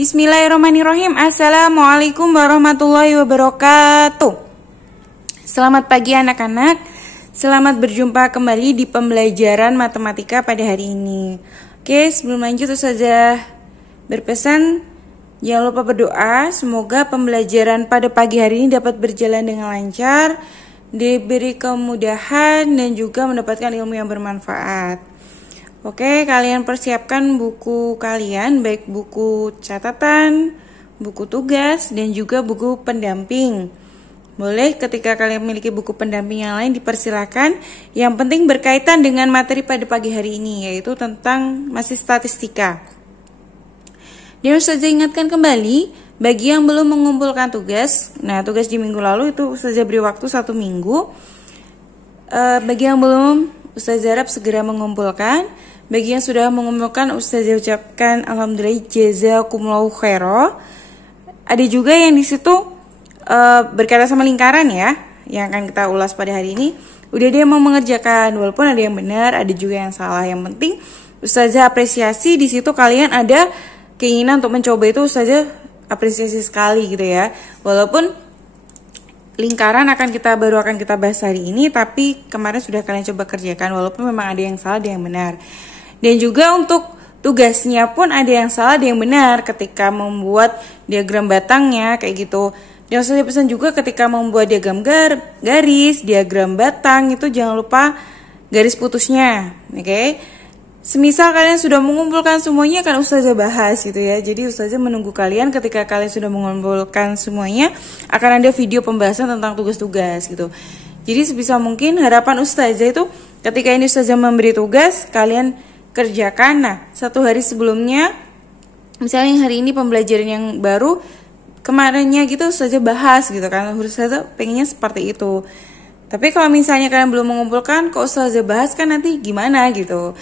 Bismillahirrahmanirrahim. Assalamualaikum warahmatullahi wabarakatuh. Selamat pagi anak-anak. Selamat berjumpa kembali di pembelajaran matematika pada hari ini. Oke, sebelum lanjut Ustazah berpesan jangan lupa berdoa. Semoga pembelajaran pada pagi hari ini dapat berjalan dengan lancar, diberi kemudahan dan juga mendapatkan ilmu yang bermanfaat. Oke, kalian persiapkan buku kalian, baik buku catatan, buku tugas, dan juga buku pendamping. Boleh ketika kalian memiliki buku pendamping yang lain dipersilakan. Yang penting berkaitan dengan materi pada pagi hari ini, yaitu tentang masih statistika. Dan Ustazah ingatkan kembali, bagi yang belum mengumpulkan tugas, nah tugas di minggu lalu itu Ustazah beri waktu 1 minggu. Bagi yang belum, Ustazah harap segera mengumpulkan. Bagi yang sudah mengumpulkan, Ustazah ucapkan alhamdulillah jazakumullahu khairan. Ada juga yang di situ berkaitan sama lingkaran ya, yang akan kita ulas pada hari ini. Udah dia mau mengerjakan, walaupun ada yang benar, ada juga yang salah. Yang penting Ustazah apresiasi di situ kalian ada keinginan untuk mencoba, itu Ustazah apresiasi sekali gitu ya. Walaupun lingkaran baru akan kita bahas hari ini, tapi kemarin sudah kalian coba kerjakan, walaupun memang ada yang salah, ada yang benar. Dan juga untuk tugasnya pun ada yang salah, ada yang benar ketika membuat diagram batangnya kayak gitu. Dan saya pesan juga ketika membuat diagram garis, diagram batang itu jangan lupa garis putusnya, oke? Semisal kalian sudah mengumpulkan semuanya akan Ustazah bahas gitu ya. Jadi Ustazah menunggu kalian ketika kalian sudah mengumpulkan semuanya, akan ada video pembahasan tentang tugas-tugas gitu. Jadi sebisa mungkin harapan Ustazah itu ketika ini Ustazah memberi tugas, kalian kerjakan. Nah, 1 hari sebelumnya, misalnya hari ini pembelajaran yang baru, kemarinnya gitu Ustazah bahas gitu kan. Ustazah pengennya seperti itu. Tapi kalau misalnya kalian belum mengumpulkan, kok Ustazah bahas kan nanti gimana gitu.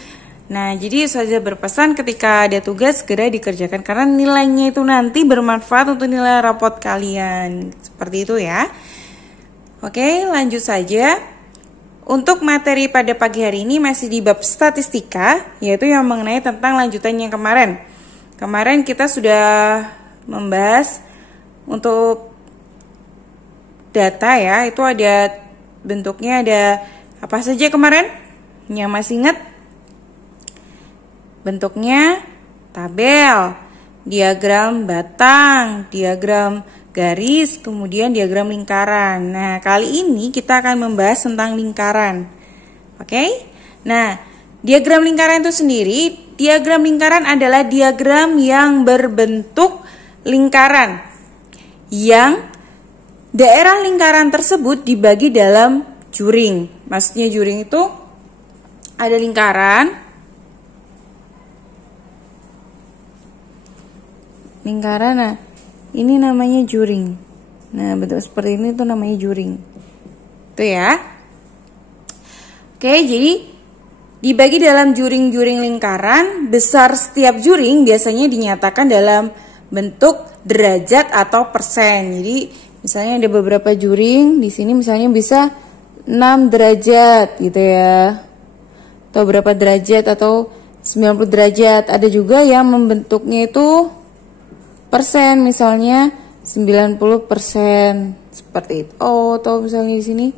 Nah, jadi Ustazah berpesan ketika ada tugas segera dikerjakan karena nilainya itu nanti bermanfaat untuk nilai rapot kalian. Seperti itu ya. Oke, lanjut saja. Untuk materi pada pagi hari ini masih di bab statistika, yaitu yang mengenai tentang lanjutan yang kemarin. Kemarin kita sudah membahas untuk data ya, itu ada bentuknya, ada apa saja kemarin? Yang masih ingat? Bentuknya tabel, diagram batang, diagram garis, kemudian diagram lingkaran. Nah, kali ini kita akan membahas tentang lingkaran. Oke? Nah, diagram lingkaran itu sendiri, diagram lingkaran adalah diagram yang berbentuk lingkaran, yang daerah lingkaran tersebut dibagi dalam juring. Maksudnya juring itu ada lingkaran, nah ini namanya juring. Nah, bentuk seperti ini tuh namanya juring. Tuh ya. Oke, jadi dibagi dalam juring-juring lingkaran. Besar setiap juring biasanya dinyatakan dalam bentuk derajat atau persen. Jadi misalnya ada beberapa juring di sini, misalnya bisa 6 derajat gitu ya. Atau berapa derajat, atau 90 derajat. Ada juga yang membentuknya itu persen, misalnya 90% seperti itu. Oh, atau misalnya di sini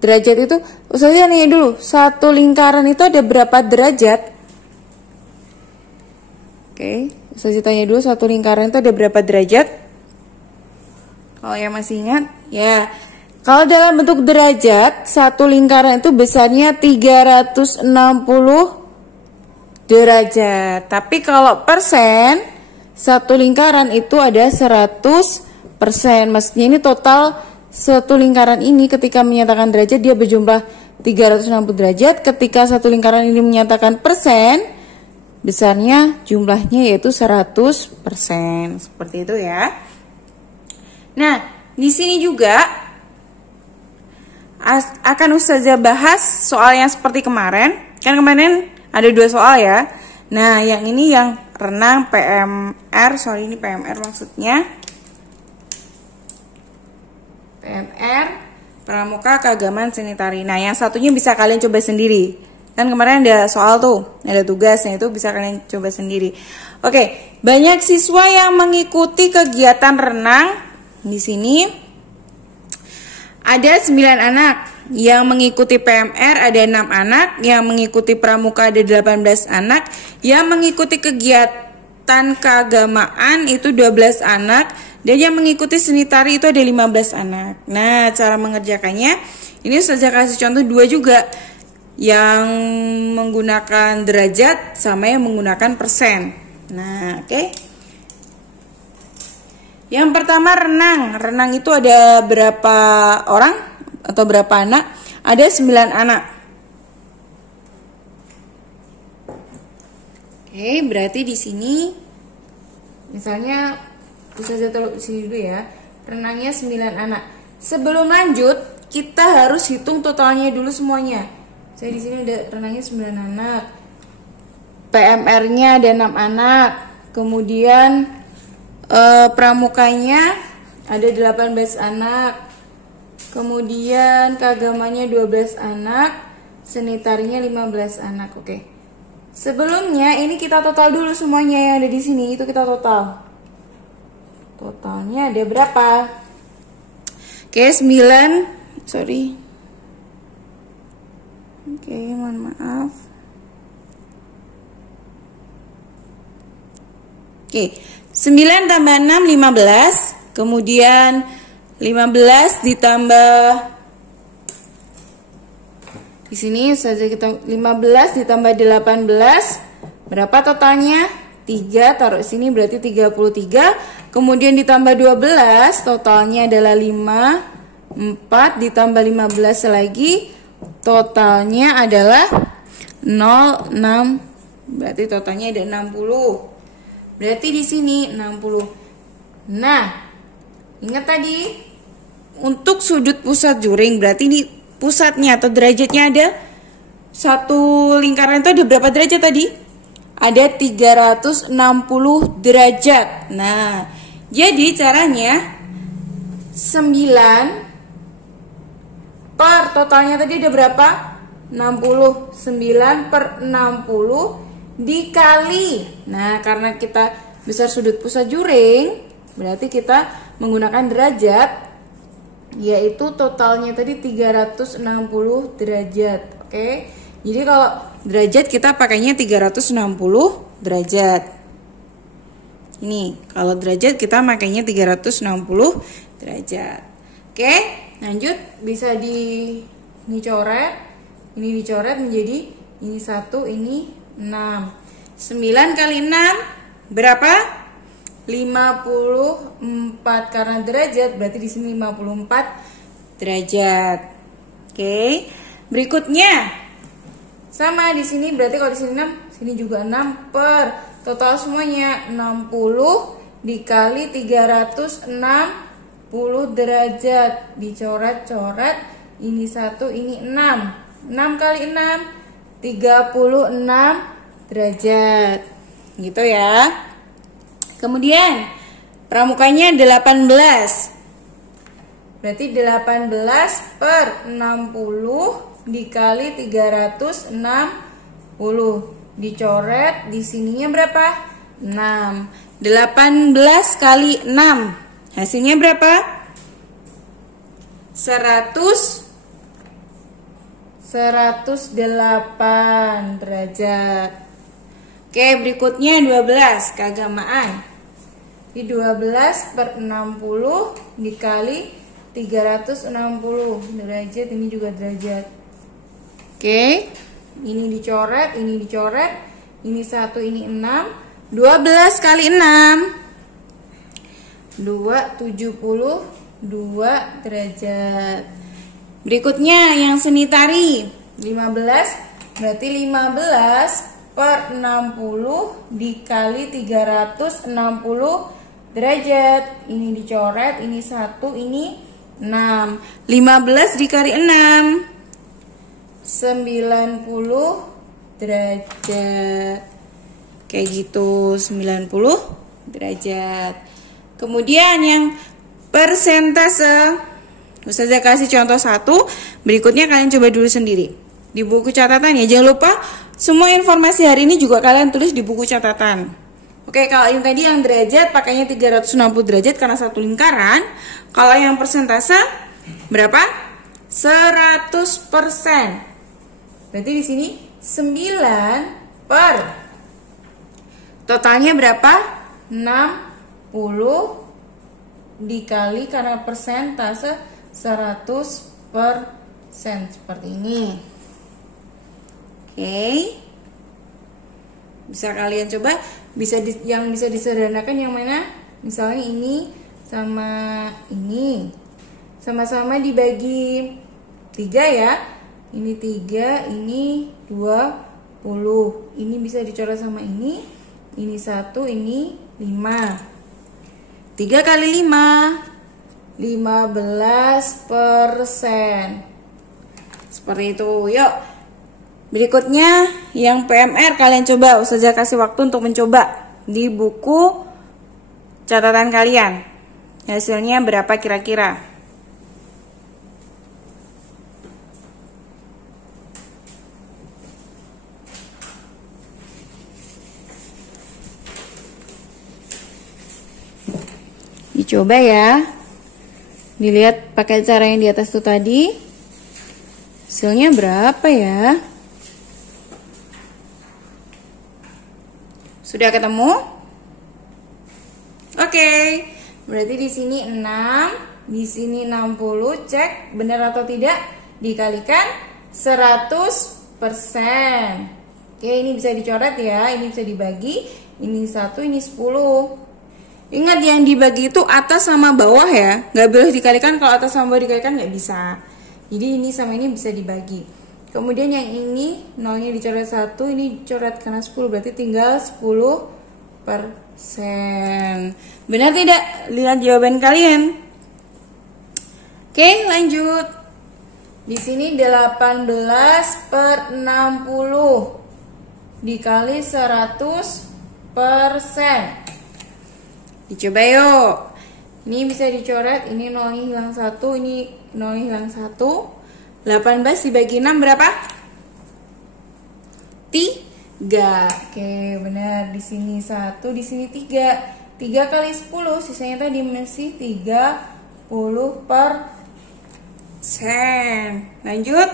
derajat itu, Ustazah nanya dulu, satu lingkaran itu ada berapa derajat? Oke, Ustazah tanya dulu, satu lingkaran itu ada berapa derajat? Kalau yang masih ingat, ya. Kalau dalam bentuk derajat, satu lingkaran itu besarnya 360 derajat. Tapi kalau persen, satu lingkaran itu ada 100%. Maksudnya ini total satu lingkaran ini ketika menyatakan derajat dia berjumlah 360 derajat. Ketika satu lingkaran ini menyatakan persen, besarnya jumlahnya yaitu 100%. Seperti itu ya. Nah, di sini juga akan Ustazah bahas soal yang seperti kemarin. Kan kemarin ada 2 soal ya. Nah, yang ini yang renang PMR, ini PMR maksudnya. PMR, Pramuka Keagamaan Sanitari. Nah, yang satunya bisa kalian coba sendiri. Kan kemarin ada soal tuh, ada tugas, nah itu bisa kalian coba sendiri. Oke, banyak siswa yang mengikuti kegiatan renang. Di sini ada 9 anak. Yang mengikuti PMR ada 6 anak. Yang mengikuti pramuka ada 18 anak. Yang mengikuti kegiatan keagamaan itu 12 anak. Dan yang mengikuti seni tari itu ada 15 anak. Nah, cara mengerjakannya ini Ustazah kasih contoh 2 juga. Yang menggunakan derajat sama yang menggunakan persen. Nah, oke. Yang pertama renang. Renang itu ada berapa orang atau berapa anak? Ada 9 anak. Oke, berarti di sini misalnya Ustazah taruh sini dulu ya. Renangnya 9 anak. Sebelum lanjut, kita harus hitung totalnya dulu semuanya. Saya di sini ada renangnya 9 anak. PMR-nya ada 6 anak. Kemudian pramukanya ada 18 anak. Kemudian keagamanya 12 anak. Seni tarinya 15 anak. Oke. Sebelumnya ini kita total dulu semuanya yang ada di sini. Itu kita total. Totalnya ada berapa? Oke, 9. Sorry. Oke, mohon maaf. Oke, 9 tambah 6, 15. Kemudian 15 ditambah, di sini saja kita 15 ditambah 18. Berapa totalnya? 3, taruh sini berarti 33. Kemudian ditambah 12, totalnya adalah 5. 4 ditambah 15 lagi, totalnya adalah 06. Berarti totalnya ada 60. Berarti di sini 60. Nah, ingat tadi untuk sudut pusat juring, berarti di pusatnya atau derajatnya ada satu lingkaran itu ada berapa derajat tadi? Ada 360 derajat. Nah, jadi caranya 9 per totalnya tadi ada berapa? 60. 9 per 60 dikali. Nah, karena kita besar sudut pusat juring, berarti kita menggunakan derajat, yaitu totalnya tadi 360 derajat. Oke. Jadi kalau derajat kita pakainya 360 derajat. Ini, kalau derajat kita makainya 360 derajat. Oke, lanjut bisa ini coret. Ini dicoret menjadi ini 1, ini 6. 9 kali 6 berapa? 54, karena derajat berarti di sini 54 derajat. Oke. Berikutnya sama di sini, berarti kalau di sini 6, sini juga 6 per total semuanya 60 dikali 360 derajat. Dicoret-coret, ini 1, ini 6. 6 kali 6 36 derajat. Gitu ya. Kemudian pramukanya 18. Berarti 18 per 60 dikali 360. Dicoret, di sininya berapa? 6. 18 kali 6. Hasilnya berapa? 108 derajat. Oke, berikutnya 12 keagamaan. Di 12 per 60 dikali 360 derajat, ini juga derajat. Oke, ini dicoret, ini dicoret, ini 1, ini 6. 12 kali 6 272 derajat. Berikutnya yang seni tari 15, berarti 15 per 60 dikali 360 derajat. Ini dicoret, ini 1, ini 6. 15 dikali 6 90 derajat. Kayak gitu, 90 derajat. Kemudian yang persentase, Ustazah kasih contoh 1, berikutnya kalian coba dulu sendiri di buku catatan ya. Jangan lupa semua informasi hari ini juga kalian tulis di buku catatan. Oke, kalau ini tadi yang derajat pakainya 360 derajat karena satu lingkaran. Kalau yang persentase berapa? 100%. Berarti di sini 9 per totalnya berapa? 60 dikali karena persentase 100% seperti ini. Oke. Bisa kalian coba, yang bisa disederhanakan yang mana? Misalnya ini sama ini. Sama-sama dibagi 3 ya. Ini 3, ini 20. Ini bisa dicoret sama ini 1, ini 5. 3 kali 5, 15%. Seperti itu. Yuk. Berikutnya yang PMR kalian coba, Ustazah kasih waktu untuk mencoba di buku catatan kalian. Hasilnya berapa kira-kira? Dicoba ya. Dilihat pakai cara yang di atas itu tadi. Hasilnya berapa ya? Sudah ketemu? Oke. Berarti di sini 6, di sini 60. Cek benar atau tidak? Dikalikan 100%. Oke, ini bisa dicoret ya. Ini bisa dibagi. Ini 1, ini 10. Ingat yang dibagi itu atas sama bawah ya. Nggak boleh dikalikan. Kalau atas sama bawah dikalikan nggak bisa. Jadi ini sama ini bisa dibagi. Kemudian yang ini nolnya dicoret 1, ini dicoret karena 10, berarti tinggal 10%. Benar tidak? Lihat jawaban kalian. Oke, lanjut. Di sini 18 per 60 dikali 100%. Dicoba yuk. Ini bisa dicoret, ini nolnya hilang 1, ini nolnya hilang 1. 18 dibagi 6 berapa? 3. Oke, benar. Di sini 1, di sini 3. 3 kali 10, sisanya tadi masih 30%. Lanjut.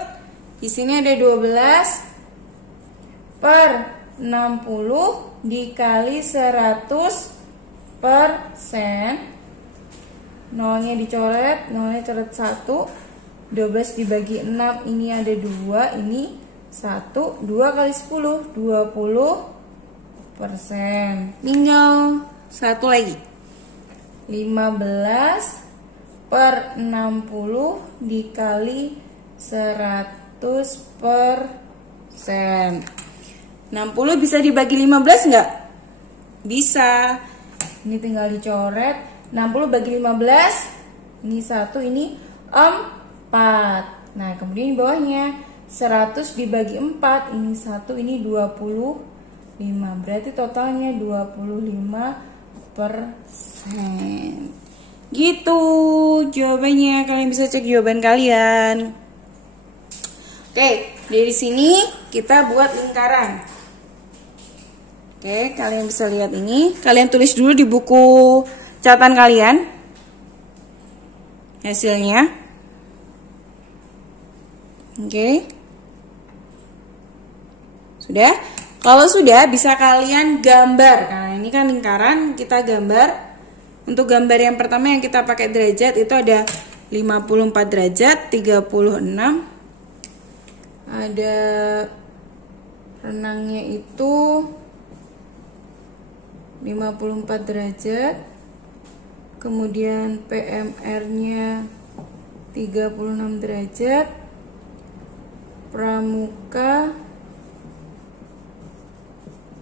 Di sini ada 12 per 60 dikali 100%. Nolnya dicoret, nolnya coret 1. 12 dibagi 6, ini ada 2, ini 1. 2 kali 10, 20%. Tinggal 1 lagi. 15 per 60 dikali 100%. 60 bisa dibagi 15 enggak? Bisa. Ini tinggal dicoret. 60 bagi 15, ini 1, ini 4. Nah, kemudian di bawahnya 100 dibagi 4, ini 1, ini 25. Berarti totalnya 25%. Gitu jawabannya. Kalian bisa cek jawaban kalian. Oke, dari sini kita buat lingkaran. Oke, kalian bisa lihat ini. Kalian tulis dulu di buku catatan kalian hasilnya. Oke. Sudah? Kalau sudah bisa kalian gambar. Nah, ini kan lingkaran, kita gambar. Untuk gambar yang pertama yang kita pakai derajat itu ada 54 derajat, 36. Ada renangnya itu 54 derajat. Kemudian PMR-nya 36 derajat. Pramuka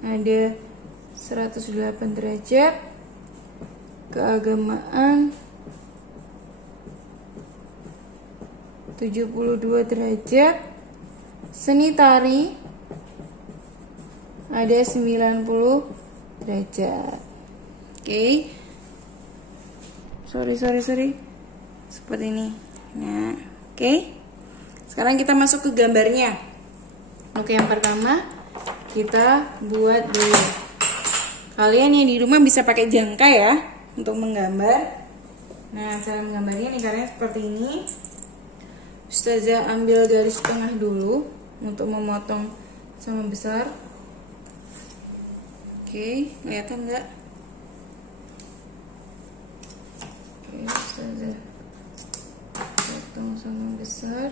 ada 108 derajat. Keagamaan 72 derajat. Seni tari ada 90 derajat. Oke. Sorry. Seperti ini. Nah, oke. Sekarang kita masuk ke gambarnya. Oke, yang pertama kita buat dulu. Kalian yang di rumah bisa pakai jangka ya untuk menggambar. Nah, cara menggambarnya nih kalian seperti ini. Ustazah ambil garis tengah dulu untuk memotong sama besar. Oke, kelihatan nggak? Oke, Ustazah potong sama besar.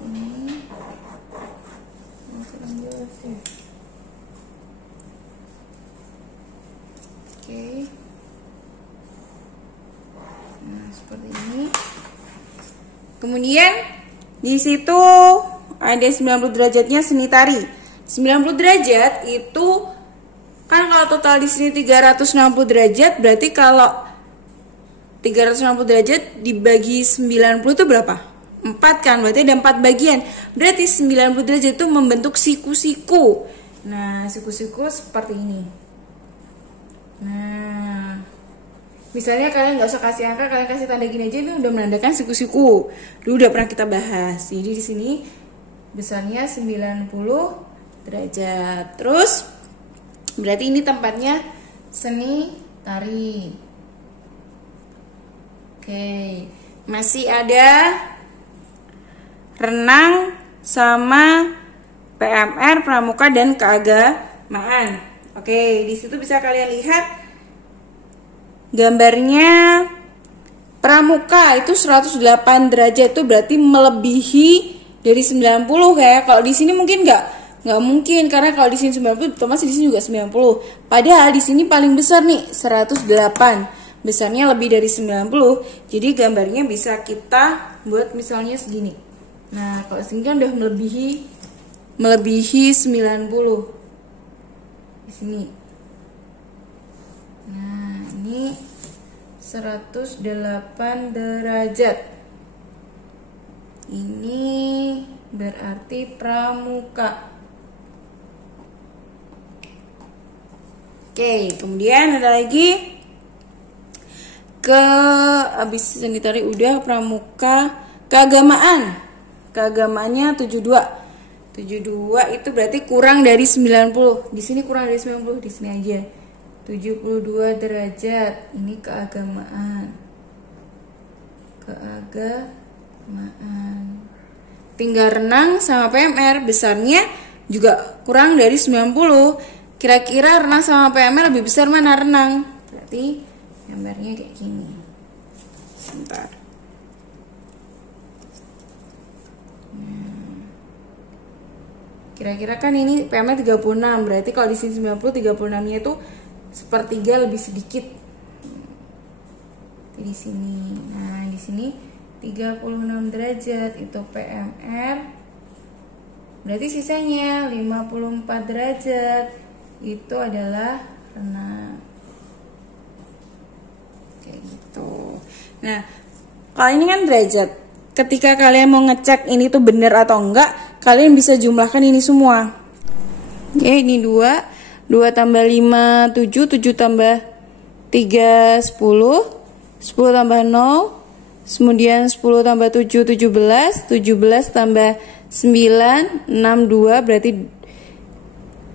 Ini kurang jelas ya. Oke. Nah, seperti ini. Kemudian di situ ada 90 derajatnya seni tari. 90 derajat itu kan kalau total di sini 360 derajat, berarti kalau 360 derajat dibagi 90 itu berapa? 4 kan, berarti ada 4 bagian. Berarti 90 derajat itu membentuk siku-siku. Nah, siku-siku seperti ini. Nah, misalnya kalian nggak usah kasih angka, kalian kasih tanda gini aja, ini udah menandakan siku-siku. Dulu udah pernah kita bahas. Jadi di sini besarnya 90 derajat. Terus berarti ini tempatnya seni tari. Oke, masih ada renang sama PMR, pramuka dan keagamaan. Oke, di situ bisa kalian lihat gambarnya. Pramuka itu 108 derajat, itu berarti melebihi dari 90 ya. Kalau di sini mungkin nggak mungkin, karena kalau di sini 90 otomatis di sini juga 90. Padahal di sini paling besar nih 108. Besarnya lebih dari 90. Jadi gambarnya bisa kita buat misalnya segini. Nah, kalau segini kan udah melebihi 90 di sini. Nah, ini 108 derajat. Ini berarti pramuka. Oke, kemudian ada lagi abis seni tari udah, pramuka, keagamaan. Keagamaannya 72. 72 itu berarti kurang dari 90. Di sini kurang dari 90, di sini aja. 72 derajat. Ini keagamaan. Keagamaan. Tinggal renang sama PMR, besarnya juga kurang dari 90. Kira-kira renang sama PMR lebih besar mana renang? Berarti gambarnya kayak gini. Sebentar. Kira-kira kan ini PM-nya 36, berarti kalau di sini 90, 36-nya itu sepertiga lebih sedikit. Di sini. Nah, di sini 36 derajat itu PMR. Berarti sisanya 54 derajat itu adalah renang. Kayak gitu. Nah, kalau ini kan derajat. Ketika kalian mau ngecek ini tuh benar atau enggak, kalian bisa jumlahkan ini semua. Oke, ini 2 tambah 5, 7, 7 tambah 3, 10, 10 tambah 0, kemudian 10 tambah 7, 17, 17 tambah 9, 6, 2, berarti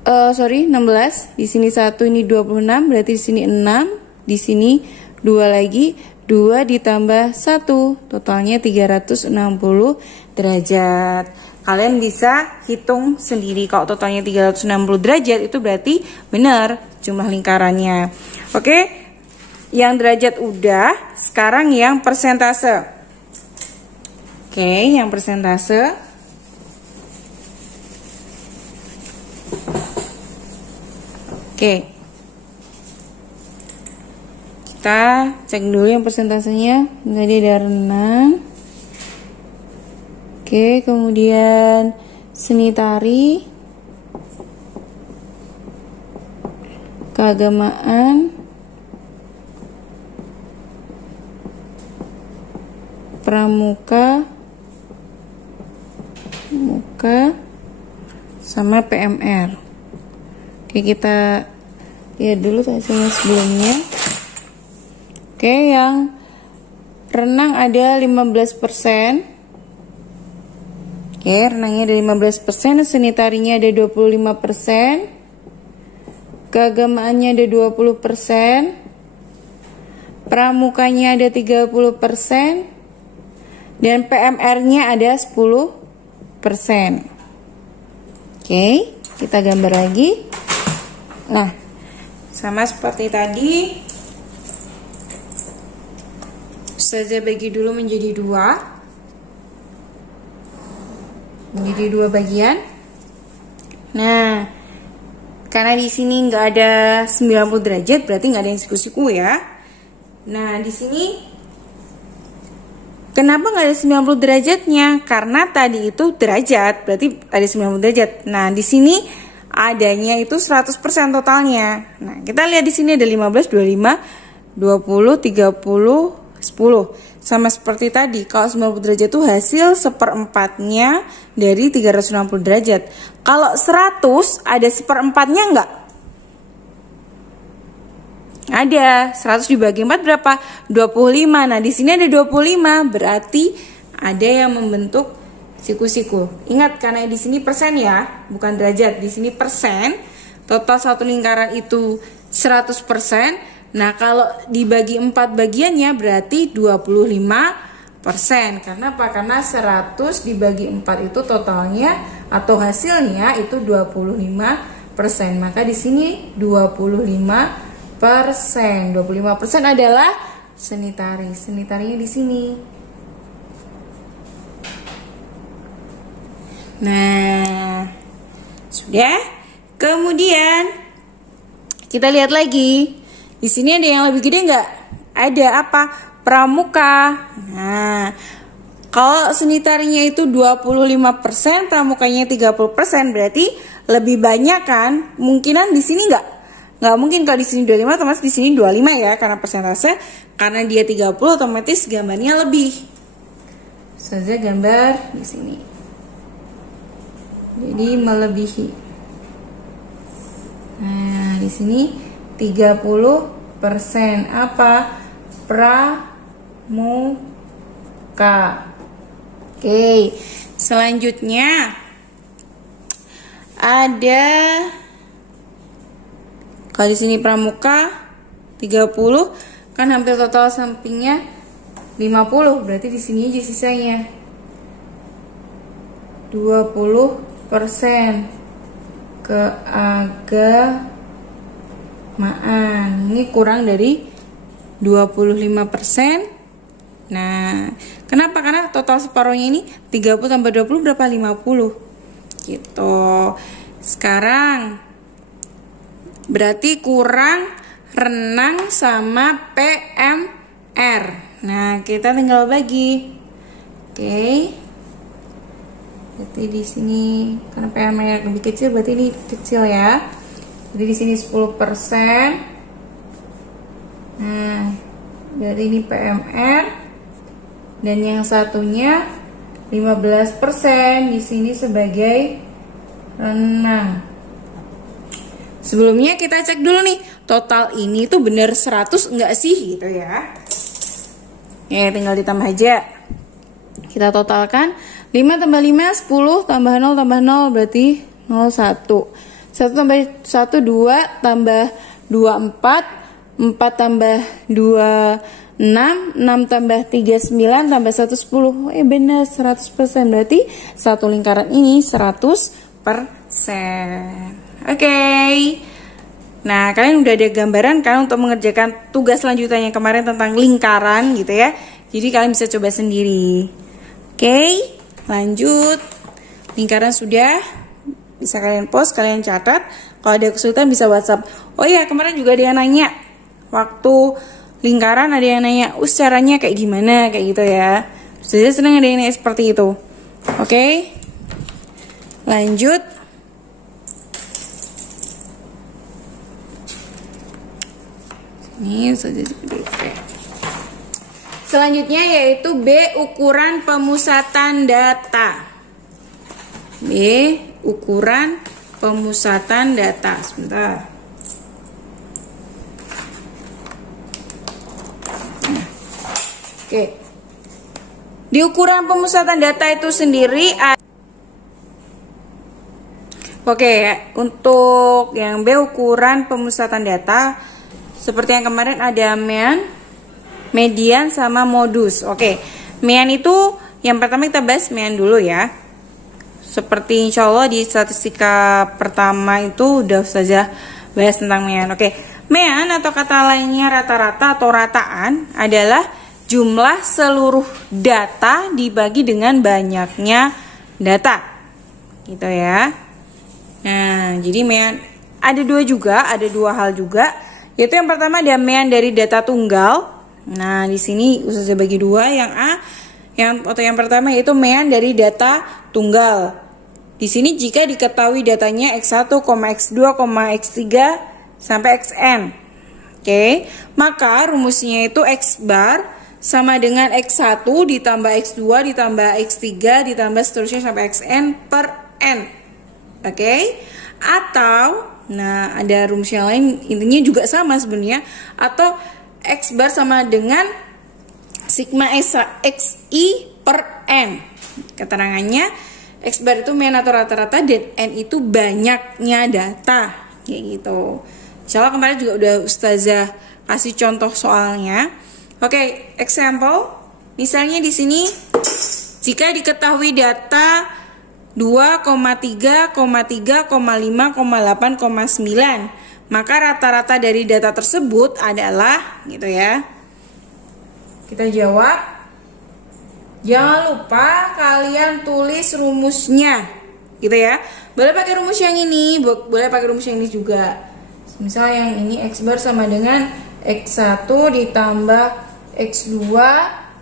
16. Di sini 1, ini 26, berarti di sini 6, di sini 2 lagi, 2 ditambah 1, totalnya 360 derajat. Kalian bisa hitung sendiri. Kalau totalnya 360 derajat itu berarti benar jumlah lingkarannya. Oke, yang derajat udah, sekarang yang persentase. Oke, yang persentase. Oke, kita cek dulu yang persentasenya. Tadi ada renang. Oke, kemudian seni tari, keagamaan, pramuka, sama PMR. Oke, kita lihat dulu hasilnya sebelumnya. Oke, yang renang ada 15%. Oke, renangnya ada 15%, seni tarinya ada 25%. keagamaannya ada 20%, pramukanya ada 30%, dan PMR-nya ada 10%. Oke, kita gambar lagi. Nah, sama seperti tadi, saya bagi dulu menjadi dua bagian. Nah, karena di sini nggak ada 90 derajat, berarti nggak ada yang siku-siku ya. Nah, di sini kenapa nggak ada 90 derajatnya? Karena tadi itu derajat, berarti ada 90 derajat. Nah, di sini adanya itu 100% totalnya. Nah, kita lihat di sini ada 15, 25, 20, 30, 10. Sama seperti tadi, kalau 90 derajat itu hasil seperempatnya dari 360 derajat. Kalau 100 ada seperempatnya enggak? Ada. 100 dibagi 4 berapa? 25. Nah, di sini ada 25, berarti ada yang membentuk siku-siku. Ingat, karena di sini persen ya, bukan derajat. Di sini persen. Total satu lingkaran itu 100%. Nah, kalau dibagi 4 bagiannya berarti 25%. Karena apa? Karena 100 dibagi 4 itu totalnya atau hasilnya itu 25%. Maka di sini 25%. 25% adalah seni tari. Seni tarinya di sini. Nah, sudah. Kemudian kita lihat lagi. Di sini ada yang lebih gede nggak? Ada apa? Pramuka. Nah, kalau seni tarinya itu 25%, pramukanya 30%, berarti lebih banyak kan? Mungkinan di sini nggak mungkin kalau di sini 25, otomatis di sini 25 ya, karena persentase. Karena dia 30, otomatis gambarnya lebih. Saja gambar di sini. Jadi melebihi. Nah, di sini 30% apa? Pramuka. Oke, selanjutnya ada, kalau di sini pramuka 30, kan hampir total sampingnya 50, berarti di sini aja sisanya 20% keagamaan. Ini kurang dari 25%. Nah, kenapa? Karena total separuhnya ini 30 tambah 20 berapa? 50. Gitu. Sekarang berarti kurang renang sama PMR. Nah, kita tinggal bagi. Oke. Berarti di sini karena PMR lebih kecil, berarti ini kecil ya. Jadi di sini 10%. Nah, berarti ini PMR. Dan yang satunya 15% di sini sebagai renang. Sebelumnya kita cek dulu nih, total ini tuh bener 100 enggak sih gitu ya. Ya, tinggal ditambah aja. Kita totalkan 5 tambah 5 10 tambah 0 tambah 0 berarti 01. 1 tambah 1 2 tambah 2 4, 4 tambah 2 6, 6 tambah 3 9 tambah 1 10. Benar 100%, berarti satu lingkaran ini 100%. Oke. Nah, kalian udah ada gambaran kan untuk mengerjakan tugas lanjutannya kemarin tentang lingkaran gitu ya. Jadi kalian bisa coba sendiri. Oke, lanjut. Lingkaran sudah, bisa kalian post, kalian catat. Kalau ada kesulitan bisa WhatsApp. Oh iya, kemarin juga ada yang nanya. Waktu lingkaran ada yang nanya, caranya kayak gimana, kayak gitu ya. Saya senang ada yang nanya seperti itu. Oke, lanjut. Ini saja seperti. Selanjutnya yaitu B, ukuran pemusatan data. B, ukuran pemusatan data. Sebentar. Oke. Di ukuran pemusatan data itu sendiri Oke, untuk yang B ukuran pemusatan data seperti yang kemarin ada mean, median sama modus. Oke, mean itu yang pertama kita bahas mean dulu ya. Seperti insya Allah di statistika pertama itu udah saja bahas tentang mean. Oke, mean atau kata lainnya rata-rata atau rataan adalah jumlah seluruh data dibagi dengan banyaknya data, gitu ya. Nah, jadi mean ada dua hal juga, yaitu yang pertama ada mean dari data tunggal. Nah, di sini Ustazah bagi dua, yang A, yang pertama yaitu mean dari data tunggal. Di sini jika diketahui datanya x1, x2, x3 sampai xn. Oke, maka rumusnya itu x bar sama dengan x1 ditambah x2 ditambah x3 ditambah seterusnya sampai xn per n. Oke, atau nah ada rumus yang lain, intinya juga sama sebenarnya, atau x bar sama dengan sigma xi per n. Keterangannya x bar itu mean atau rata-rata dan n itu banyaknya data, kayak gitu. Insyaallah kemarin juga udah Ustazah kasih contoh soalnya. Oke, example, misalnya di sini jika diketahui data 2,3,3,5,8,9, maka rata-rata dari data tersebut adalah, gitu ya. Kita jawab. Jangan lupa kalian tulis rumusnya, gitu ya. Boleh pakai rumus yang ini, boleh pakai rumus yang ini juga. Misal yang ini x bar sama dengan x1 ditambah x2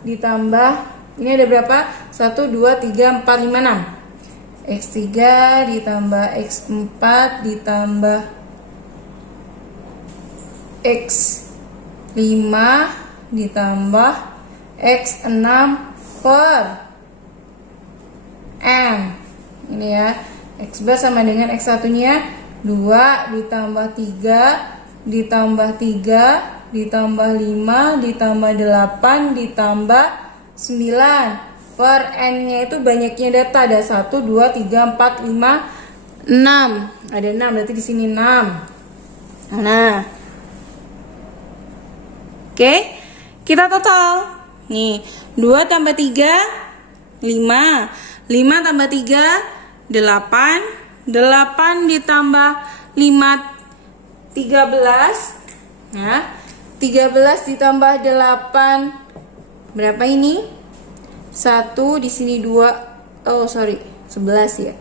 ditambah, ini ada berapa? 1, 2, 3, 4, 5, 6. X3 ditambah X4 ditambah X5 ditambah X6 per M. Ini ya, X bar sama dengan X1 nya 2 ditambah 3 ditambah 3 ditambah 5 ditambah 8 ditambah 9 per n nya itu banyaknya data, ada 1, 2, 3, 4, 5, 6. Ada 6, berarti di sini 6. Nah, oke, kita total. Nih, 2 tambah 3 5, 5 tambah 3 8, 8 ditambah 5 13. Nah, 13 ditambah 8 berapa ini? 1 di sini 2. Oh, sorry, 11 ya.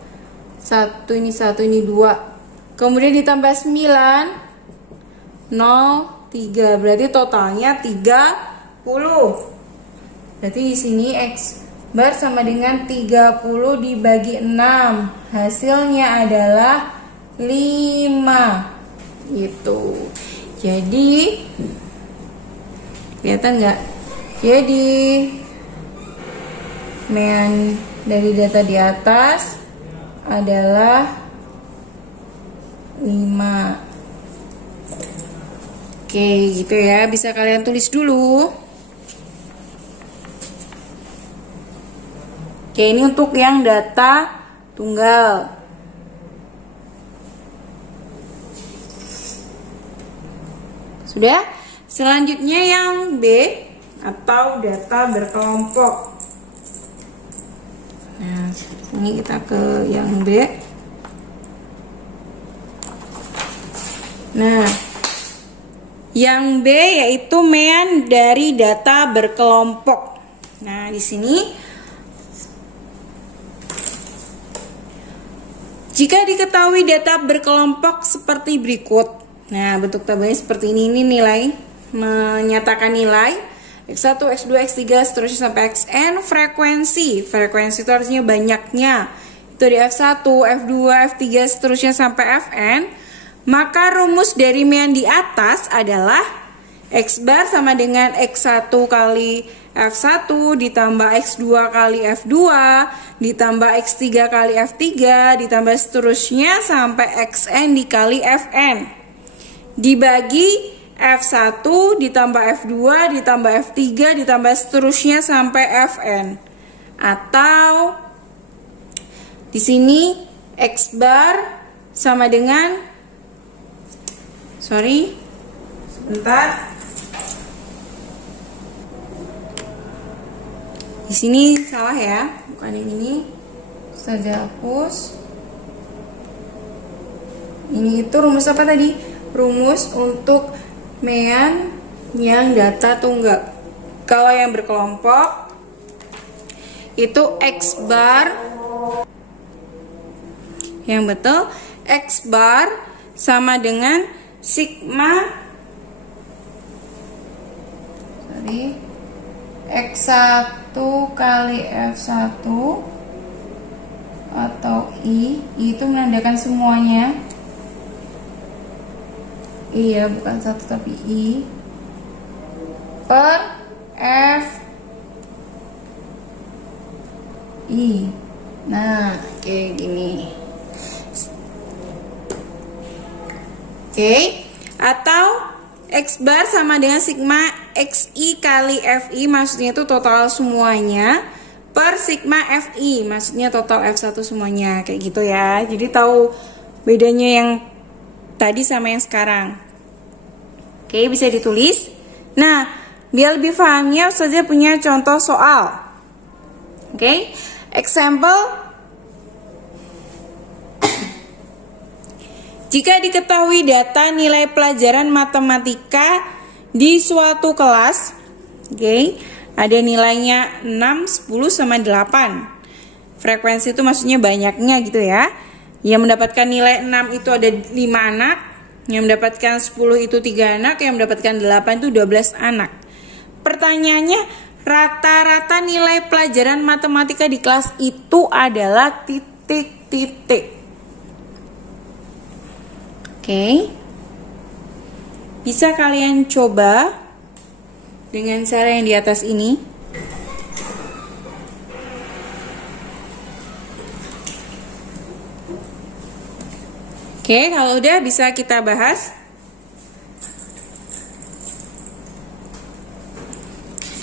1 ini 2. Kemudian ditambah 9 0 3. Berarti totalnya 30. Berarti di sini x bar sama dengan 30 dibagi 6. Hasilnya adalah 5. Gitu. Jadi kelihatan nggak? Jadi mean dari data di atas adalah 5. Oke, gitu ya. Bisa kalian tulis dulu. Oke, ini untuk yang data tunggal. Sudah? Selanjutnya yang B atau data berkelompok. Nah, ini kita ke yang B. Nah, yang B yaitu mean dari data berkelompok. Nah, di sini jika diketahui data berkelompok seperti berikut. Nah, bentuk tabelnya seperti ini nilai, menyatakan nilai X1, X2, X3 seterusnya sampai Xn. Frekuensi itu artinya banyaknya, itu di F1, F2, F3 seterusnya sampai Fn. Maka rumus dari mean di atas adalah X bar sama dengan X1 kali F1 ditambah X2 kali F2 ditambah X3 kali F3 ditambah seterusnya sampai Xn dikali Fn dibagi F1 ditambah F2 ditambah F3 ditambah seterusnya sampai Fn. Atau di sini X bar sama dengan, sebentar. Di sini salah ya, bukan yang ini. Saja hapus. Ini itu rumus apa tadi? Rumus untuk mean yang data tunggal. Kalau yang berkelompok itu X bar, yang betul X bar sama dengan sigma X1 kali F1 atau I itu menandakan semuanya. Iya, bukan satu tapi I per F I. Nah, kayak gini. Oke, atau X bar sama dengan sigma XI kali FI, maksudnya itu total semuanya, per sigma FI, maksudnya total F1 semuanya, kayak gitu ya. Jadi tahu bedanya yang tadi sama yang sekarang. Oke, bisa ditulis. Nah, biar lebih pahamnya Ustazah punya contoh soal. Oke, example. Jika diketahui data nilai pelajaran matematika di suatu kelas, ada nilainya 6, 10, sama 8. Frekuensi itu maksudnya banyaknya gitu ya. Yang mendapatkan nilai 6 itu ada 5 anak, yang mendapatkan 10 itu 3 anak, yang mendapatkan 8 itu 12 anak. Pertanyaannya, rata-rata nilai pelajaran matematika di kelas itu adalah titik-titik. Oke, bisa kalian coba dengan cara yang di atas ini. Oke, kalau udah bisa kita bahas.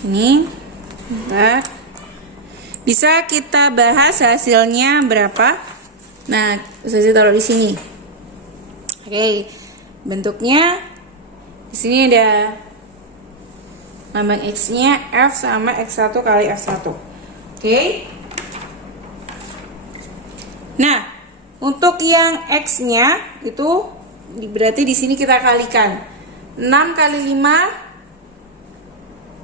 Ini, bentar. Bisa kita bahas hasilnya berapa? Nah, saya taruh di sini. Oke, bentuknya di sini ada lambang X-nya F sama X1 kali F1. Oke. Nah, untuk yang X-nya itu berarti di sini kita kalikan 6 kali 5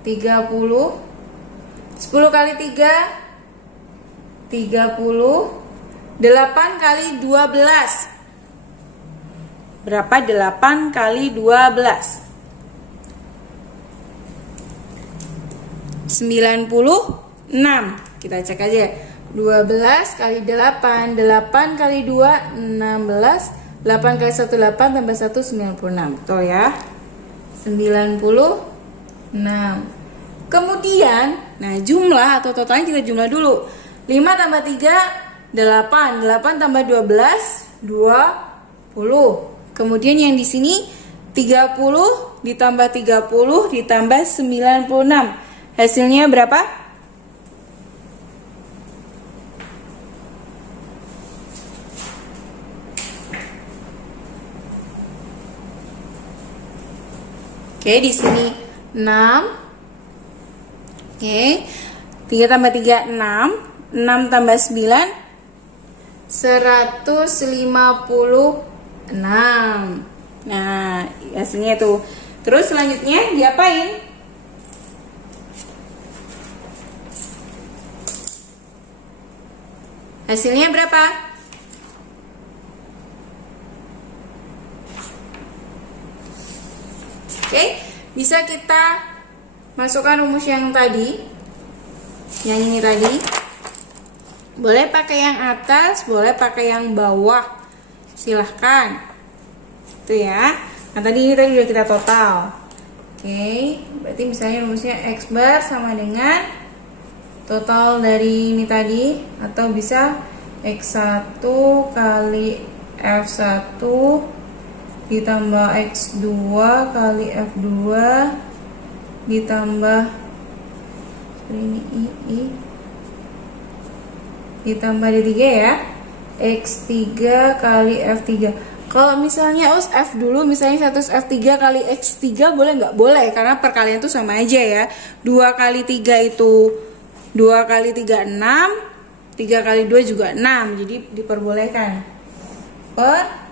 30, 10 kali 3 30, 8 kali 12. Berapa 8 kali 12? 96. Kita cek aja. 12 kali 8, 8 kali 2, 16, 8 kali 1, 8, tambah 1, 96. Betul ya? 96. Kemudian, nah jumlah atau totalnya kita jumlah dulu. 5 tambah 3, 8. 8 tambah 12, 20. Kemudian yang di sini 30 ditambah 30 ditambah 96. Hasilnya berapa? Oke, di sini 6. Oke. 3 tambah 3 6. 6 tambah 9 156. Nah, hasilnya itu. Terus selanjutnya diapain? Hasilnya berapa? Oke, bisa kita masukkan rumus yang tadi. Yang ini tadi. Boleh pakai yang atas, boleh pakai yang bawah. Silahkan. Itu ya. Nah, tadi ini udah kita total. Oke, berarti misalnya rumusnya X bar sama dengan total dari ini tadi, atau bisa X1 kali F1 ditambah X2 kali F2 ditambah ini I ditambah D3 ya. X3 kali F3. Kalau misalnya us F dulu, misalnya 1 F3 kali X3 boleh nggak? Boleh, karena perkalian itu sama aja ya. 2 kali 3 itu 2 kali 3 6, 3 kali 2 juga 6. Jadi diperbolehkan. Per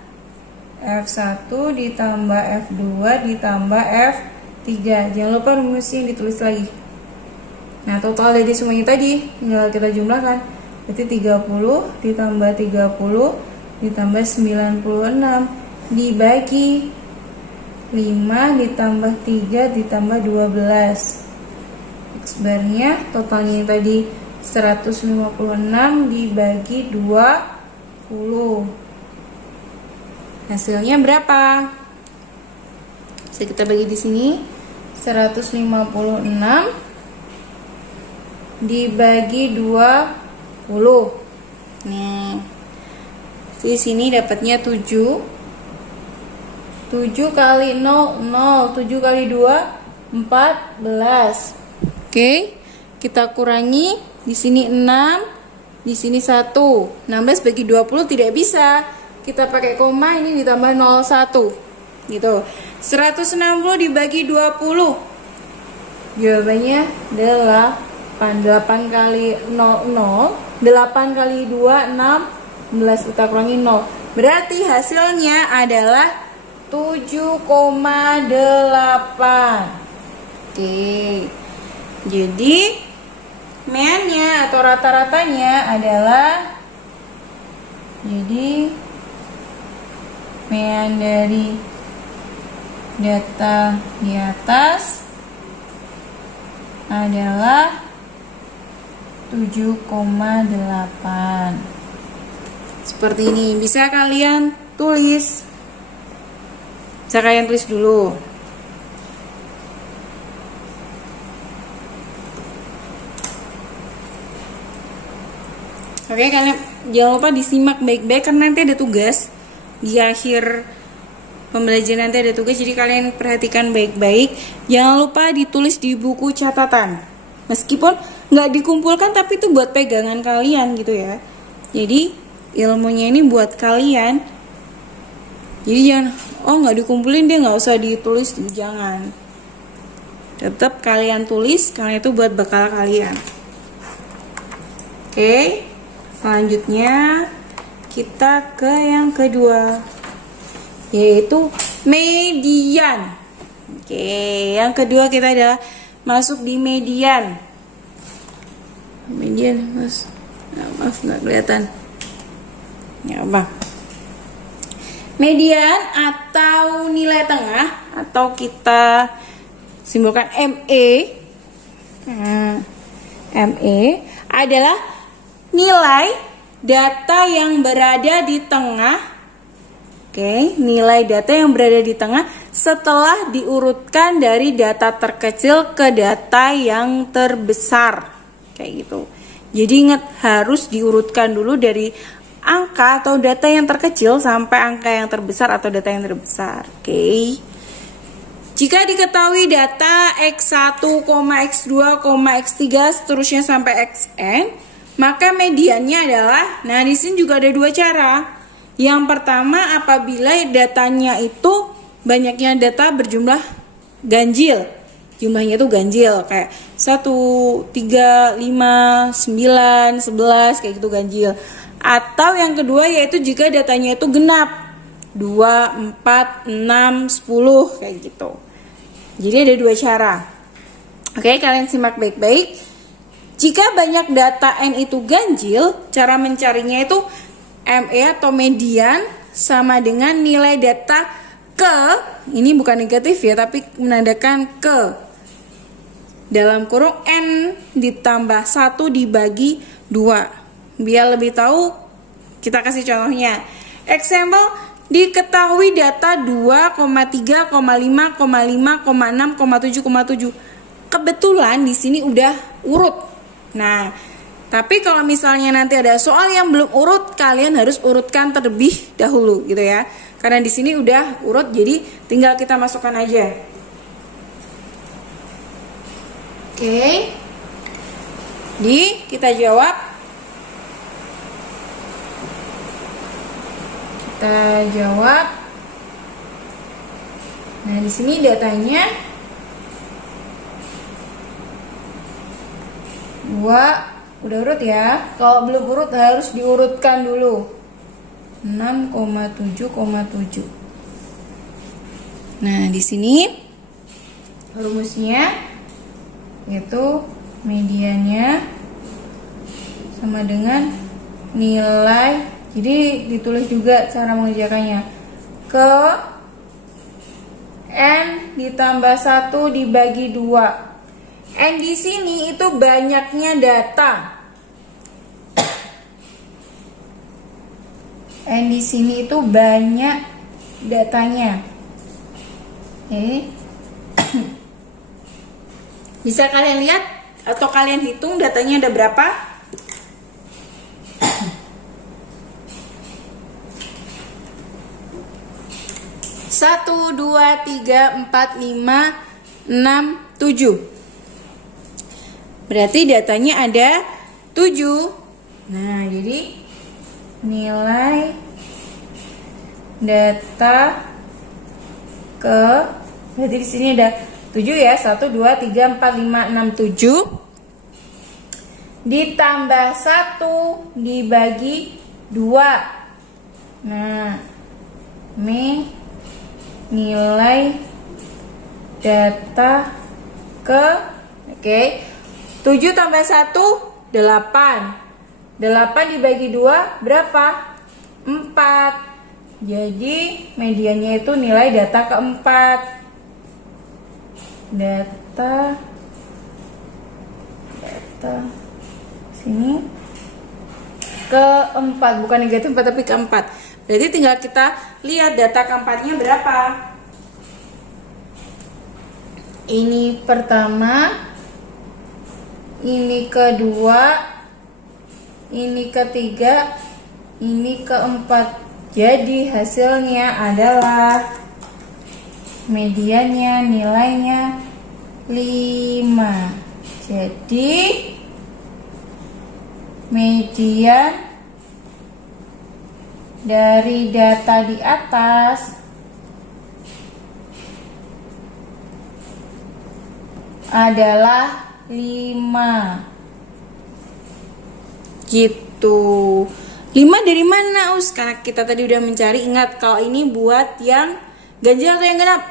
F1 ditambah F2 ditambah F3. Jangan lupa rumusnya ditulis lagi. Nah, total dari semuanya tadi tinggal kita jumlahkan. Berarti 30 ditambah 30 ditambah 96 dibagi 5 ditambah 3 ditambah 12. X-barnya totalnya tadi 156 dibagi 20. Hasilnya berapa? Bisa kita bagi di sini. 156 dibagi 20. Nih, di sini dapatnya 7. 7 kali 0, 0. 7 kali 2, 14. Oke, kita kurangi. Di sini 6, di sini 1. 16 bagi 20 tidak bisa. Kita pakai koma, ini ditambah 01. Gitu. 160 dibagi 20. Jawabannya adalah 8 kali 0, 0. 8 kali 2, 16. Kita kurangi 0. Berarti hasilnya adalah 7,8. Oke. Jadi meannya atau rata-ratanya adalah, jadi mean dari data di atas adalah 7,8. Seperti ini. Bisa kalian tulis. Bisa kalian tulis dulu. Oke, kalian jangan lupa disimak baik-baik karena nanti ada tugas. Di akhir pembelajaran nanti ada tugas, jadi kalian perhatikan baik-baik. Jangan lupa ditulis di buku catatan. Meskipun nggak dikumpulkan, tapi itu buat pegangan kalian gitu ya. Jadi ilmunya ini buat kalian. Jadi jangan, oh nggak dikumpulin deh, nggak usah ditulis, jangan. Tetap kalian tulis, karena itu buat bekal kalian. Oke, selanjutnya kita ke yang kedua, yaitu median. Oke, yang kedua kita adalah masuk di median. Median, mas, nah, maaf nggak kelihatan. Ya apa? Median atau nilai tengah, atau kita simbolkan ME. ME adalah nilai data yang berada di tengah. Oke, nilai data yang berada di tengah setelah diurutkan dari data terkecil ke data yang terbesar. Kayak gitu. Jadi ingat, harus diurutkan dulu dari angka atau data yang terkecil sampai angka yang terbesar atau data yang terbesar. Oke. Jika diketahui data X1, X2, X3 seterusnya sampai Xn, maka mediannya adalah, nah di sini juga ada dua cara. Yang pertama, apabila datanya itu banyaknya data berjumlah ganjil. Jumlahnya itu ganjil, kayak 1, 3, 5, 9, 11, kayak gitu ganjil. Atau yang kedua yaitu jika datanya itu genap, 2, 4, 6, 10, kayak gitu. Jadi ada dua cara. Oke, kalian simak baik-baik. Jika banyak data N itu ganjil, cara mencarinya itu ME atau median sama dengan nilai data ke, ini bukan negatif ya, tapi menandakan ke, dalam kurung N ditambah 1 dibagi 2. Biar lebih tahu, kita kasih contohnya. Example, diketahui data 2, 3, 5, 5, 6, 7, 7. Kebetulan di sini udah urut. Nah, tapi kalau misalnya nanti ada soal yang belum urut, kalian harus urutkan terlebih dahulu gitu ya. Karena di sini udah urut, jadi tinggal kita masukkan aja. Oke. Kita jawab. Kita jawab. Nah, di sini datanya 2. Udah urut ya. Kalau belum urut harus diurutkan dulu. 6,7,7. Nah, di sini rumusnya yaitu mediannya sama dengan nilai. Jadi ditulis juga cara mengerjakannya. Ke N ditambah 1 dibagi 2. N di sini itu banyaknya data. N di sini itu banyak datanya. Oke. Bisa kalian lihat atau kalian hitung datanya ada berapa? Satu, 2, 3, 4, 5, 6, 7. Berarti datanya ada 7. Nah, jadi nilai data berarti di sini ada 7 ya. 1, 2, 3, 4, 5, 6, 7 ditambah 1 dibagi 2. Nah, nilai data oke. 7 tambah 1 8. 8 dibagi 2 berapa? 4. Jadi mediannya itu nilai data keempat. Data sini keempat, bukan negatif 4 tapi keempat. Berarti tinggal kita lihat data keempatnya berapa. Ini pertama, ini kedua, ini ketiga, ini keempat. Jadi hasilnya adalah mediannya nilainya 5. Jadi median dari data di atas adalah 5. Gitu. 5 dari mana, Us? Karena kita tadi udah mencari. Ingat, kalau ini buat yang ganjil atau yang genap?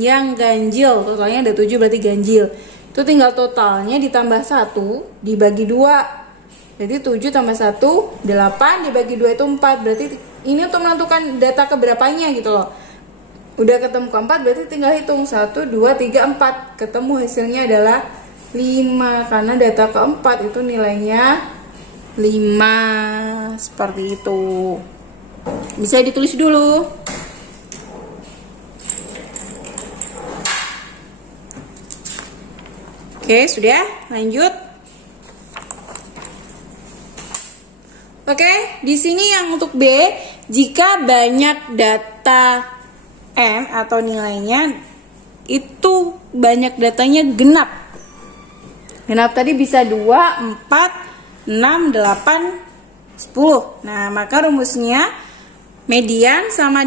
Yang ganjil. Totalnya ada 7 berarti ganjil. Itu tinggal totalnya ditambah 1 dibagi 2. Berarti 7 tambah 1 8 dibagi 2 itu 4. Berarti ini untuk menentukan data keberapanya gitu loh. Udah ketemu keempat berarti tinggal hitung 1, 2, 3, 4. Ketemu hasilnya adalah 5. Karena data keempat itu nilainya 5. Seperti itu. Bisa ditulis dulu. Oke, sudah. Lanjut. Oke, di sini yang untuk B, jika banyak data N atau nilainya itu banyak datanya genap. Genap tadi bisa 2, 4, 6, 8, 10. Nah, maka rumusnya median sama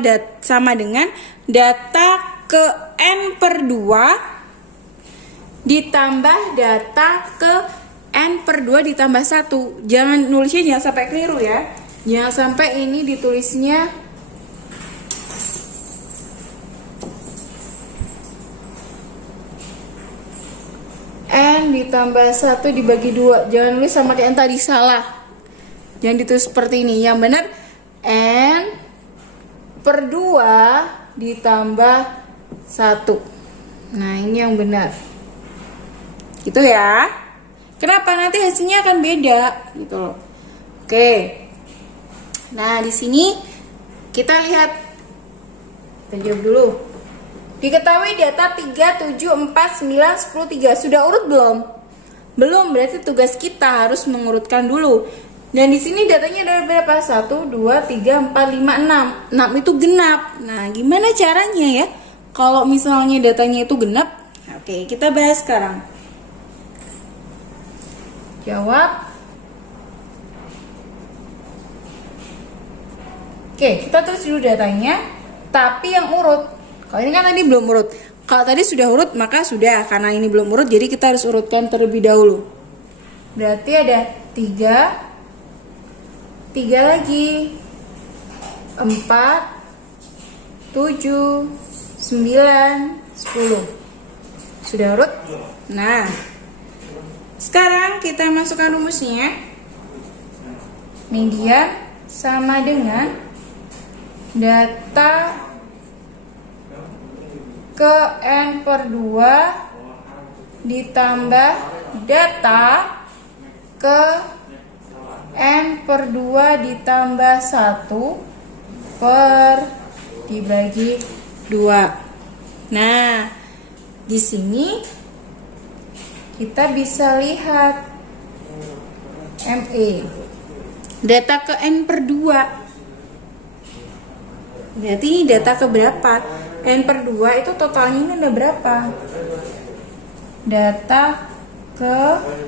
dengan data ke N per 2 ditambah data ke N per 2 ditambah 1. Jangan nulisnya jangan sampai keliru ya. Jangan sampai ini ditulisnya N ditambah 1 dibagi 2. Jangan nulis sama kayak yang tadi, salah. Jangan ditulis seperti ini. Yang benar N per 2 ditambah 1. Nah, ini yang benar. Gitu ya. Kenapa? Nanti hasilnya akan beda gitu loh. Oke. Nah, di sini kita lihat. Kita jawab dulu. Diketahui data 3, 7, 4, 9, 10, 3. Sudah urut belum? Belum, berarti tugas kita harus mengurutkan dulu. Dan di sini datanya ada berapa? 1, 2, 3, 4, 5, 6. 6 itu genap. Nah, gimana caranya ya? Kalau misalnya datanya itu genap. Oke, kita bahas sekarang. Jawab. Oke, Oke, kita tulis dulu datanya, tapi yang urut. Kalau ini kan tadi belum urut. Kalau tadi sudah urut, maka sudah. Karena ini belum urut, jadi kita harus urutkan terlebih dahulu. Berarti ada 3, 3 lagi, 4, 7, 9, 10. Sudah urut? Nah, sekarang kita masukkan rumusnya. Median sama dengan data ke N per 2 ditambah data ke N per 2 ditambah 1 per dibagi 2. Nah, di sini kita bisa lihat ME. Data ke N per 2. Berarti ini data ke berapa? N per 2 itu totalnya ini ada berapa? Data ke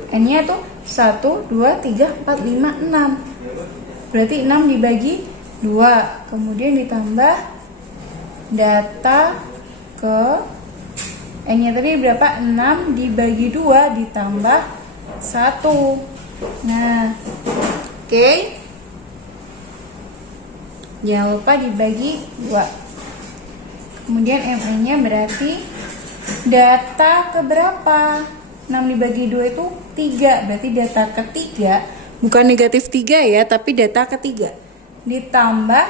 N-nya itu 1, 2, 3, 4, 5, 6. Berarti 6 dibagi 2. Kemudian ditambah data ke N-nya tadi berapa? 6 dibagi 2 ditambah 1. Nah, oke. Jangan lupa dibagi 2. Kemudian ME-nya berarti data ke berapa? 6 dibagi 2 itu 3. Berarti data ketiga, bukan negatif 3 ya, tapi data ketiga. Ditambah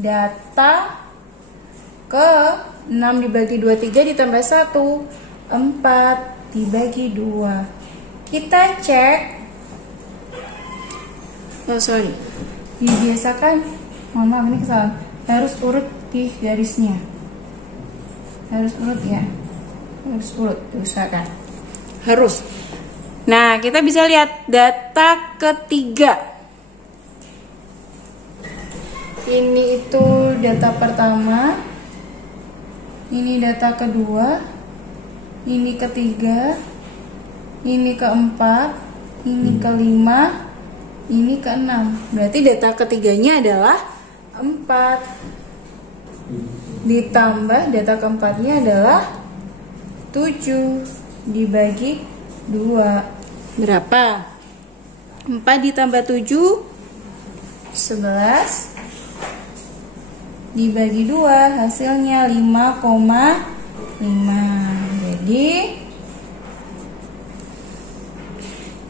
data ke 6 dibagi 2, 3 ditambah 1, 4 dibagi 2. Kita cek. Oh sorry, dibiasakan, mohon maaf ini kesalahan, harus urut di garisnya, harus urut ya, harus urut, diusahakan harus. Nah, kita bisa lihat data ketiga. Ini itu data pertama, ini data kedua, ini ketiga, ini keempat, ini kelima, ini keenam. Berarti data ketiganya adalah 4. Ditambah data keempatnya adalah 7 dibagi 2. Berapa? 4 ditambah 7 11 dibagi 2 hasilnya 5,5.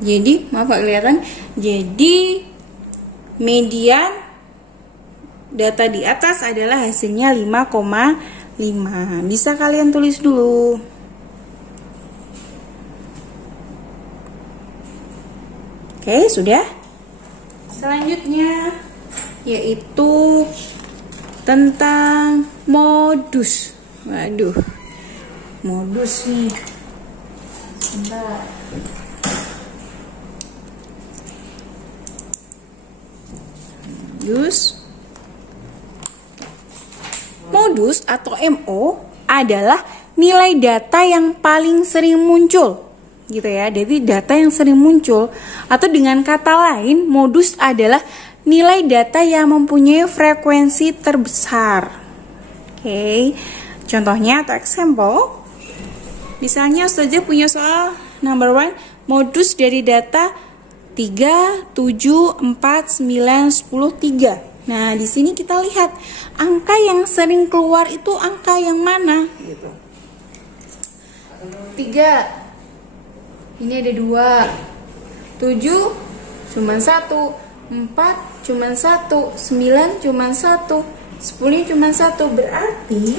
Jadi maaf Pak kelihatan. Jadi median data di atas adalah hasilnya 5,5. Bisa kalian tulis dulu. Oke, sudah. Selanjutnya yaitu tentang modus. Waduh, modus nih. Sebentar. Modus atau MO adalah nilai data yang paling sering muncul, gitu ya. Jadi data yang sering muncul, atau dengan kata lain, modus adalah nilai data yang mempunyai frekuensi terbesar. Oke, contohnya atau example, misalnya Ustazah punya soal number 1, modus dari data 3, 7, 4, 9, 10, 3. Nah, di sini kita lihat angka yang sering keluar itu angka yang mana? Gitu. 3. Ini ada 2. 7 cuma 1. 4 cuma 1. 9 cuma 1. 10 cuma 1. Berarti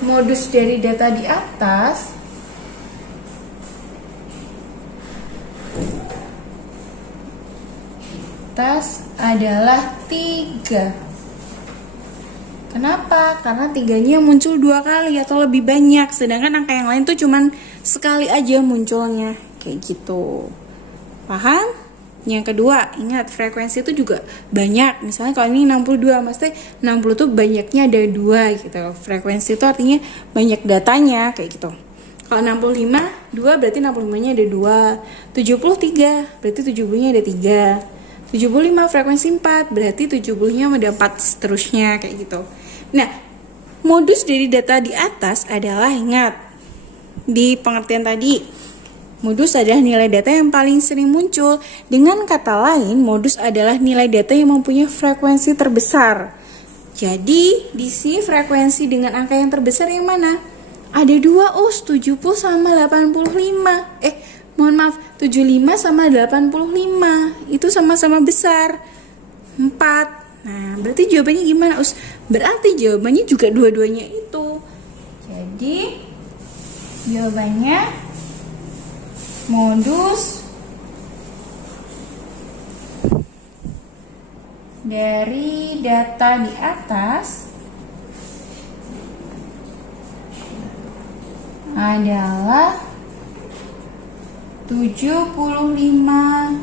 modus dari data di atas adalah 3. Kenapa? Karena 3-nya muncul 2 kali atau lebih banyak, sedangkan angka yang lain tuh cuman sekali aja munculnya, kayak gitu. Paham? Yang kedua, ingat frekuensi itu juga banyak. Misalnya kalau ini 62, maksudnya 60 tuh banyaknya ada 2 gitu. Frekuensi itu artinya banyak datanya, kayak gitu. Kalau 65, 2 berarti 65-nya ada 2. 73 berarti 70-nya ada 3. 75 frekuensi 4, berarti 70-nya ada 4 seterusnya kayak gitu. Nah, modus dari data di atas adalah, ingat di pengertian tadi, modus adalah nilai data yang paling sering muncul. Dengan kata lain, modus adalah nilai data yang mempunyai frekuensi terbesar. Jadi, di sini frekuensi dengan angka yang terbesar yang mana? Ada 2, 70 sama 85. Mohon maaf, 75 sama 85. Itu sama-sama besar. 4. Nah, berarti jawabannya gimana, Us? Berarti jawabannya juga dua-duanya itu. Jadi, jawabannya modus dari data di atas adalah 75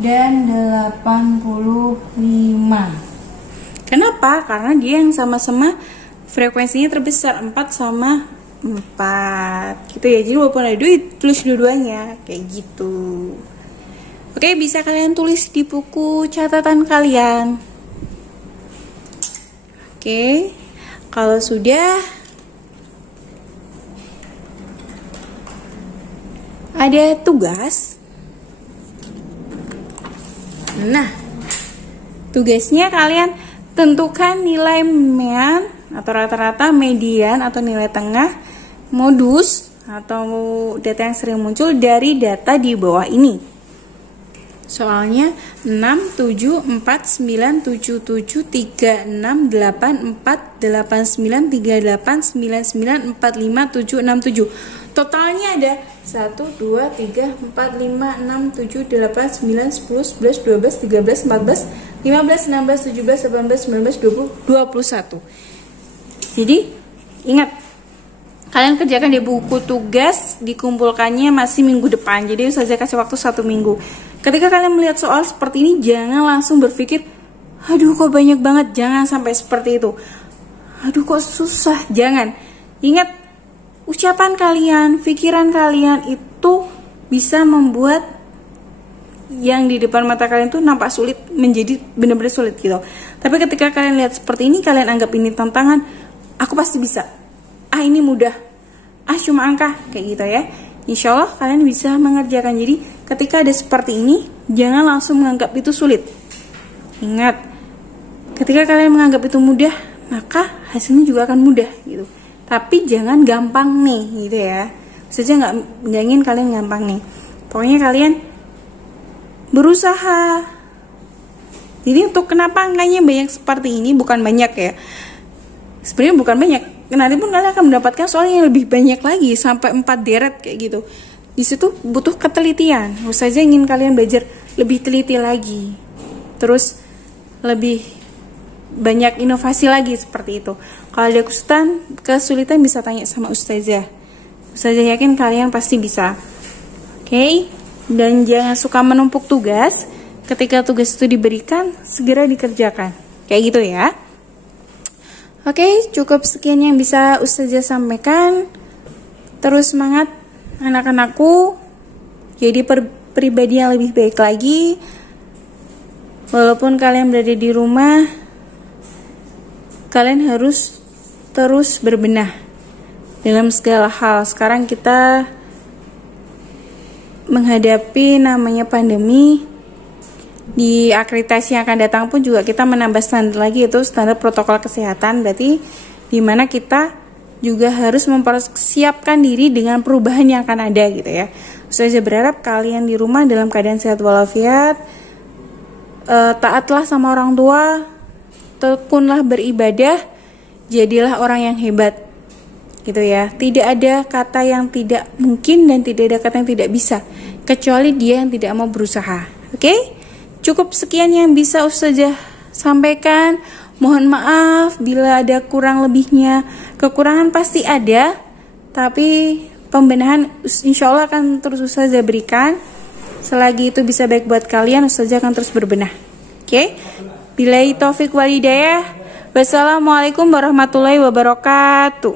dan 85. Kenapa? Karena dia yang sama-sama frekuensinya terbesar, 4 sama 4 gitu ya. Jadi walaupun ada duit, tulis dua-duanya kayak gitu. Oke, bisa kalian tulis di buku catatan kalian. Oke, kalau sudah ada tugas. Nah, tugasnya kalian tentukan nilai mean atau rata-rata, median atau nilai tengah, modus atau data yang sering muncul dari data di bawah ini. Soalnya 6, 7, 4, 9, 7, 7, 3, 6, 8, 4, 8, 9, 3, 8, 9, 9, 4, 5, 7, 6, 7. Totalnya ada 1, 2, 3, 4, 5, 6, 7, 8, 9, 10, 11, 12, 13, 14, 15, 16, 17, 18, 19, 20, 21. Jadi, ingat, kalian kerjakan di buku tugas, dikumpulkannya masih minggu depan. Jadi, saya kasih waktu 1 minggu. Ketika kalian melihat soal seperti ini, jangan langsung berpikir, aduh kok banyak banget. Jangan sampai seperti itu. Aduh kok susah. Jangan. Ingat, ucapan kalian, pikiran kalian itu bisa membuat yang di depan mata kalian tuh nampak sulit menjadi benar-benar sulit gitu. Tapi ketika kalian lihat seperti ini, kalian anggap ini tantangan, aku pasti bisa. Ini mudah. Cuma angka kayak gitu ya. Insya Allah kalian bisa mengerjakan. Jadi ketika ada seperti ini, jangan langsung menganggap itu sulit. Ingat, ketika kalian menganggap itu mudah, maka hasilnya juga akan mudah gitu. Tapi jangan gampang nih gitu ya. Maksudnya nggak ingin kalian gampang nih. Pokoknya kalian berusaha. Jadi untuk kenapa angkanya banyak seperti ini, bukan banyak ya. Sebenarnya bukan banyak. Nanti pun kalian akan mendapatkan soal yang lebih banyak lagi, sampai 4 deret kayak gitu. Di situ butuh ketelitian. Ustazah ingin kalian belajar lebih teliti lagi. Terus lebih banyak inovasi lagi seperti itu. Kalau ada kesulitan bisa tanya sama Ustazah. Ustazah yakin kalian pasti bisa. Oke? Dan jangan suka menumpuk tugas. Ketika tugas itu diberikan, segera dikerjakan. Kayak gitu ya. Oke, cukup sekian yang bisa Ustazah sampaikan. Terus semangat anak-anakku. Jadi pribadi yang lebih baik lagi. Walaupun kalian berada di rumah, kalian harus terus berbenah dalam segala hal. Sekarang kita menghadapi namanya pandemi. Di akreditasi yang akan datang pun juga kita menambah standar lagi, itu standar protokol kesehatan. Berarti dimana kita juga harus mempersiapkan diri dengan perubahan yang akan ada gitu ya. Saya berharap kalian di rumah dalam keadaan sehat walafiat, taatlah sama orang tua, tekunlah beribadah, jadilah orang yang hebat gitu ya. Tidak ada kata yang tidak mungkin dan tidak ada kata yang tidak bisa, kecuali dia yang tidak mau berusaha. Oke? Cukup sekian yang bisa Ustazah sampaikan. Mohon maaf bila ada kurang lebihnya. Kekurangan pasti ada, tapi pembenahan insya Allah akan terus Ustazah berikan. Selagi itu bisa baik buat kalian, Ustazah akan terus berbenah. Oke? Billahi taufik wal hidayah. Wassalamualaikum warahmatullahi wabarakatuh.